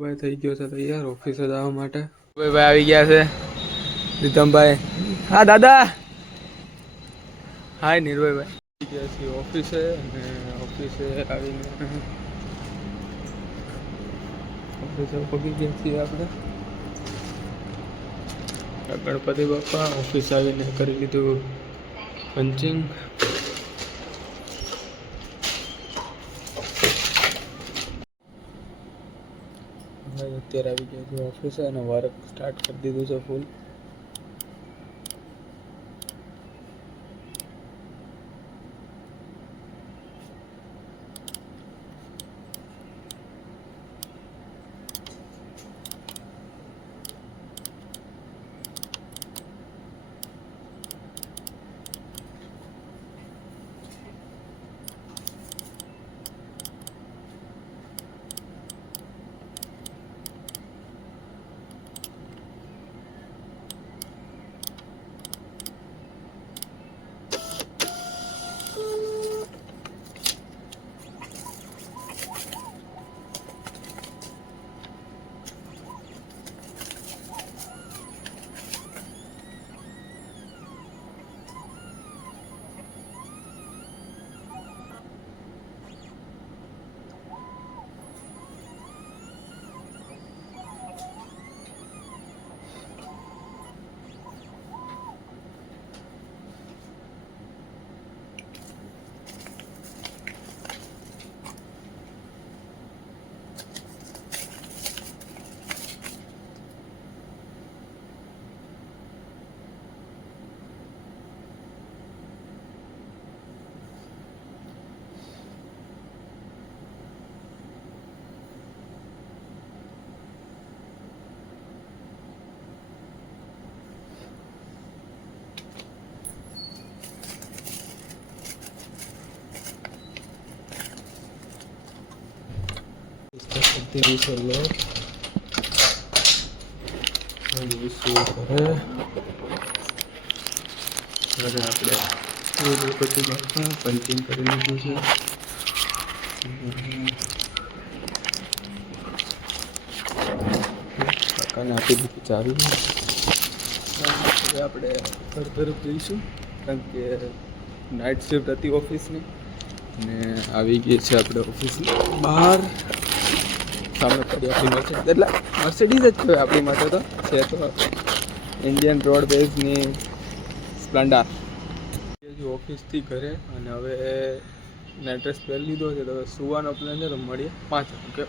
ભાઈ થઈ ગયો છે તૈયાર ઓફિસે જવા માટે. ભાઈ આવી ગયા છે રીતમભાઈ. હા દાદા. હાય નિર્ભયભાઈ. આવી ગયા છીએ ઓફિસે અને ઓફિસે આવીને ઓફિસે પગી ગયા છીએ આપણે. ગણપતિ બાપા ઓફિસ આવીને કરી લીધું પંચિંગ. અત્યારે આવી ગયા છે ઓફિસે અને વર્ક સ્ટાર્ટ કરી દીધું છે ફૂલ. करते हुए चलो अरे આપણે ગણપતિ બાપા પંચિંગ કરી લીધું છે. કાકાને આપી દીધું ચાવી. હવે આપણે ઘર તરફ જઈશું કારણ કે નાઇટ શિફ્ટ હતી ઓફિસની અને આવી ગઈ છે આપણે ઓફિસની બહાર. સામે પડી આપણી મર્સિડીઝ, એટલે મર્સિડીઝ જ કહેવાય આપણી માટે તો છે તો ઇન્ડિયન રોડવેઝની સ્પ્લેન્ડર. ઓફિસથી ઘરે અને હવે નાઇટ ડ્રેસ પહેરી લીધો છે તો હવે સુવાનો પ્લાન છે તો મળીએ 5 વાગે.